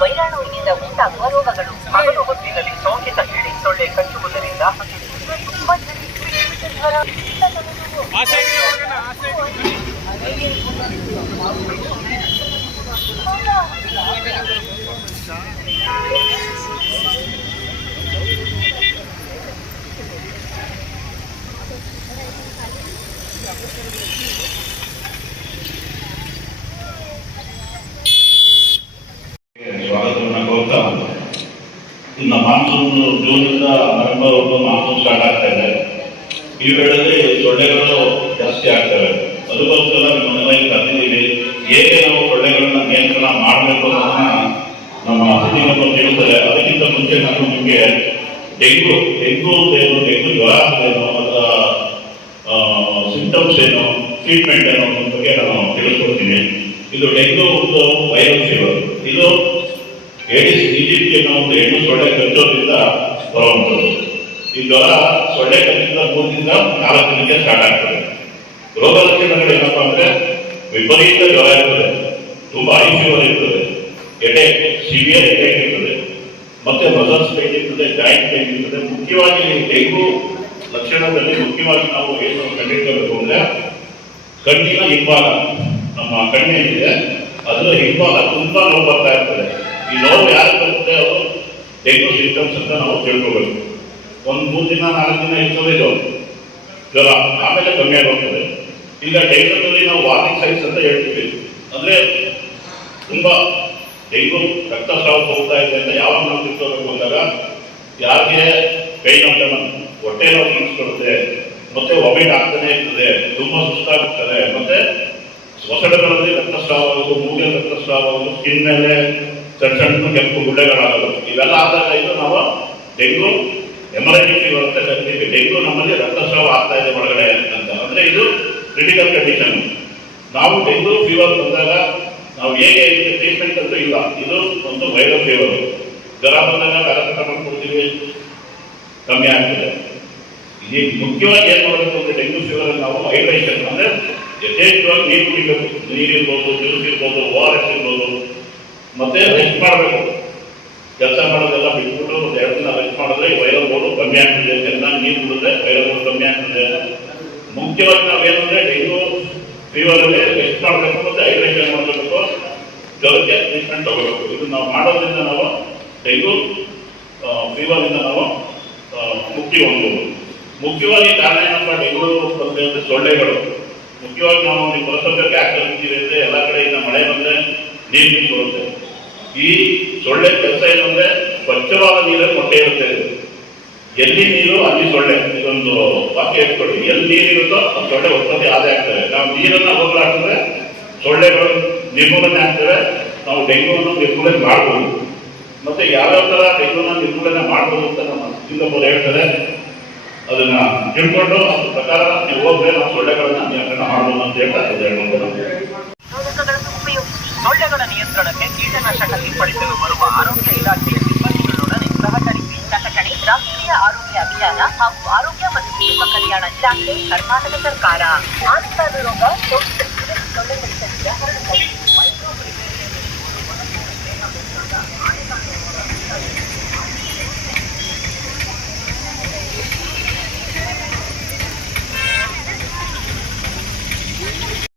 ವೈರಾಣುವಿನಿಂದ ಉಂಟಾಗುವ ರೋಗಗಳು ಮಗನುಗುತ್ತಿನಲ್ಲಿ ಸೋಂಕಿತ ಹಿಡಿ ಸೊಳ್ಳೆ ಕಚ್ಚುವುದರಿಂದ Thank. ಕೋರ್ತಾ ಇನ್ನು ಮಾನ್ಸೂನ್ ಜೂನಿಂದ ನವೆಂಬರ್ ಒಂದು ಮಾನ್ಸೂನ್ ಸ್ಟಾರ್ಟ್ ಆಗ್ತಾ ಇದೆ. ಈ ವೇಳೆಯಲ್ಲಿ ಸೊಳ್ಳೆಗಳು ಜಾಸ್ತಿ ಆಗ್ತವೆ. ಅದಕ್ಕೋಸ್ಕರ ಮನೆಯಲ್ಲಿ ಕರೆದಿದ್ದೀವಿ ಹೇಗೆ ನಾವು ಸೊಳ್ಳೆಗಳನ್ನ ನಿಯಂತ್ರಣ ಮಾಡಬೇಕು ಅನ್ನೋದನ್ನ ನಮ್ಮ ಅತಿಥಿಗಳು ತಿಳಿಸ್ತಾರೆ ಅದಕ್ಕಿಂತ ಮುಂಚೆ ನಾನು ನಿಮಗೆ ಡೆಂಗು ಡೆಂಗು ಏನು ಡೆಂಗು ಜ್ವರ ಏನು ಅದರ ಸಿಂಟಮ್ಸ್ ಏನು ಟ್ರೀಟ್ಮೆಂಟ್ ಏನು ಅನ್ನೋದ್ರ ಬಗ್ಗೆ ನಾನು ತಿಳಿಸ್ಕೊಡ್ತೀನಿ. ಇದು ಡೆಂಗು ಒಂದು ವೈರಸ್ ಇದು ಏಡಿಸ್ ಈಜಿಪ್ಟ್ ಒಂದು ಹೆಣ್ಣು ಸೊಳ್ಳೆ ಕಚ್ಚೋದ್ರಿಂದ ಬರುವಂಥದ್ದು. ಈ ಜ್ವರ ಸೊಳ್ಳೆ ಕಚ್ಚಿದ ಮೂರಿಂದ ನಾಲ್ಕು ದಿನಕ್ಕೆ ಸ್ಟಾರ್ಟ್ ಆಗ್ತದೆ. ರೋಗ ಲಕ್ಷಣಗಳು ಏನಪ್ಪಾ ಅಂದ್ರೆ ವಿಪರೀತ ಜ್ವರ ಇರ್ತದೆ, ತುಂಬಾ ಐ ಫೀವರ್ ಇರ್ತದೆ ಎಡೆ ಸಿವಿಯರ್ ಎಟೆಕ್ ಇರ್ತದೆ, ಮತ್ತೆ ಮಸಲ್ಸ್ ಪೇನ್ ಇರ್ತದೆ ಜಾಯಿಂಟ್ ಪೇನ್ ಇರ್ತದೆ. ಮುಖ್ಯವಾಗಿ ಡೆಂಗು ಲಕ್ಷಣದಲ್ಲಿ ಮುಖ್ಯವಾಗಿ ನಾವು ಏನು ಕಂಡಿಡ್ಕೋಬೇಕು ಅಂದ್ರೆ ಕಣ್ಣಿನ ಹಿಂಭಾಗ ನಮ್ಮ ಕಣ್ಣೇನಿದೆ ಅದರ ಹಿಂಭಾಗ ತುಂಬಾ ನೋವು ಬರ್ತಾ ಇರ್ತದೆ. ಈ ನೋವು ಯಾರು ಬರುತ್ತೆ ಅವರು ಡೆಂಗ್ಯೂ ಸಿಂಟಮ್ಸ್ ಅಂತ ನಾವು ತಿಳ್ಕೋಬೇಕು. ಒಂದು ಮೂರು ದಿನ, ನಾಲ್ಕು ದಿನ ಇರ್ತದೆ ಇದು. ಜ್ವರ ಆಮೇಲೆ ಕಮ್ಮಿ ಆಗೋಗ್ತದೆ. ಈಗ ಡೆಂಗ್ಯೂನಲ್ಲಿ ನಾವು ವಾರ್ನಿಂಗ್ ಸೈನ್ಸ್ ಅಂತ ಹೇಳ್ತೀವಿ. ಅಂದ್ರೆ ತುಂಬಾ ಡೆಂಗ್ಯೂ ರಕ್ತಸ್ರಾವ ಹೋಗ್ತಾ ಇದೆ ಅಂತ ಯಾವಾಗ ನಾವು ತಿಳ್ಕೋಬೇಕು ಅಂದಾಗ ಯಾರಿಗೆ ಪೈನ್ ಅಂತ ಹೊಟ್ಟೆ ನೋವು ಕಾಣಿಸ್ಕೊಡುತ್ತೆ, ಮತ್ತೆ ವಾಮಿಟ್ ಆಗ್ತಾನೆ ಇರ್ತದೆ, ತುಂಬಾ ಸುಸ್ತಾಗುತ್ತದೆ ಮತ್ತೆ ಹೊಸಡಗಳಲ್ಲಿ ರಕ್ತಸ್ರಾವ ಆಗೋದು ಮೂಗಿನ ರಕ್ತಸ್ರಾವ ಆಗೋದು ಸ್ಕಿನ್ ಮೇಲೆ ಸಣ್ಣ ಕೆಂಪು ಗುಡ್ಡೆಗಳಾಗಲು. ಇವೆಲ್ಲ ಆದಾಗ ಇದು ನಾವು ಡೆಂಗು ಎಮರ್ಜೆನ್ಸಿ ಅಂತ ಕರಿತೀವಿ ಡೆಂಗು ನಮ್ಮಲ್ಲಿ ರಕ್ತಸ್ರಾವ ಆಗ್ತಾ ಇದೆ ಒಳಗಡೆ ಅಂತ. ಅಂದ್ರೆ ಇದು ಕ್ರಿಟಿಕಲ್ ಕಂಡೀಷನ್ ನಾವು ಡೆಂಗು ಫೀವರ್ ಬಂದಾಗ ನಾವು ಹೇಗೆ ಟ್ರೀಟ್ಮೆಂಟ್ ಅಂತ ಇಲ್ಲ. ಇದು ಒಂದು ವೈರಲ್ ಫೀವರ್ ಜ್ವರ ಬಂದಾಗ ಪ್ಯಾರಾಸಿಟಮಾಲ್ ಕೊಡ್ತೀವಿ. ಕಮ್ಮಿ ಆಗ್ತದೆ. ಈ ಮುಖ್ಯವಾಗಿ ಏನ್ ಮಾಡಬೇಕು ಅಂದ್ರೆ ಡೆಂಗ್ಯೂ ಫೀವರ್ ನಾವು ಹೈಡ್ರೇಷನ್ ಅಂದ್ರೆ ಯಥೇಚ್ಛವಾಗಿ ನೀರು ಕುಡಿಬೇಕು. ನೀರಿರ್ಬೋದು ಜ್ಯೂಸ್ ಇರ್ಬೋದು ಓ ಆರ್ ಇರ್ಬೋದು ಮತ್ತೆ ರೆಸ್ಟ್ ಮಾಡಬೇಕು. ಕೆಲಸ ಮಾಡೋದೆಲ್ಲ ಬಿಟ್ಬಿಟ್ಟು ಒಂದು ಎರಡು ದಿನ ರೆಸ್ಟ್ ಮಾಡಿದ್ರೆ ವೈರಲ್ ಬೋರ್ಡು ಕಮ್ಮಿ ಆಗ್ತದೆ ಚೆನ್ನಾಗಿ ನೀರು ಬಿಡುತ್ತೆ ವೈರಲ್ ಬೋರ್ಡ್ ಕಮ್ಮಿ ಆಗ್ತದೆ. ಮುಖ್ಯವಾಗಿ ನಾವೇನಂದ್ರೆ ಡೆಂಗ್ಯೂ ಫೀವರ್ ಅಲ್ಲಿ ರೆಸ್ಟ್ ಮಾಡಬೇಕು ಮತ್ತೆ ಐಡೆಂಟಿಫೈ ಮಾಡಬೇಕು. ಜೊತೆಗೆ ಟ್ರೀಟ್ಮೆಂಟ್ ತಗೋಬೇಕು ಇದು ನಾವು ಮಾಡೋದ್ರಿಂದ ನಾವು ಡೆಂಗ್ಯೂ ಫೀವರ್ ಇಂದ ನಾವು ಮುಕ್ತಿ ಹೊಂದಬಹುದು ಮುಖ್ಯವಾಗಿ ಕಾರಣ ಏನಪ್ಪ ಡೆಂಗು ಬಂದ್ರೆ ಅಂದ್ರೆ ಸೊಳ್ಳೆಗಳು. ಮುಖ್ಯವಾಗಿ ನಾವು ನಿಮ್ಗೆ ಪುರಸಭೆಗೆ ಆಗ್ತಾ ಎಲ್ಲ ಕಡೆಯಿಂದ ಮಳೆ ಬಂದರೆ ನೀರು ನಿಂತ್ಕೊಳ್ಳುತ್ತೆ ಈ ಸೊಳ್ಳೆ ಕೆಲಸ ಏನಂದ್ರೆ ಸ್ವಚ್ಛವಾದ ನೀರಲ್ಲಿ ಮೊಟ್ಟೆ ಇರುತ್ತೆ. ಎಲ್ಲಿ ನೀರು, ಅಲ್ಲಿ ಸೊಳ್ಳೆ. ಇದೊಂದು ವಾಕ್ಯ ಇಟ್ಕೊಳ್ಳಿ ಎಲ್ಲಿ ನೀರಿರುತ್ತೋ ಅದು ಸೊಳ್ಳೆ ಉತ್ಪತ್ತಿ ಆದೇ ಆಗ್ತವೆ ನಾವು ನೀರನ್ನ ಹೋಗ್ಲಾಡಿದ್ರೆ ಸೊಳ್ಳೆಗಳು ನಿರ್ಮೂಲನೆ ಆಗ್ತವೆ. ನಾವು ಡೆಂಗುವನ್ನು ನಿರ್ಮೂಲನೆ ಮಾಡ್ಬೋದು. ಮತ್ತೆ ಯಾವ್ಯಾವ ತರ ಡೆಂಗುನ ನಿರ್ಮೂಲನೆ ಮಾಡ್ಬೋದು ಅಂತ ನಮ್ಮ ಸಿಂಗಪುರ ಹೇಳ್ತಾರೆ, ಅದನ್ನ ತಿಳ್ಕೊಂಡು ಅದ್ರ ಪ್ರಕಾರ ನೀವು ಹೋದ್ರೆ ನಾವು ಸೊಳ್ಳೆಗಳನ್ನ ನಿಯಂತ್ರಣ ಮಾಡ್ಬೋದು ಅಂತ ಹೇಳ್ತಾ ಅದು ಹಾಗೂ ಆರೋಗ್ಯ ಮತ್ತು ಕುಟುಂಬ ಕಲ್ಯಾಣ ಇಲಾಖೆ ಕರ್ನಾಟಕ ಸರ್ಕಾರ. ಮಾನಸಾದ ರೋಗ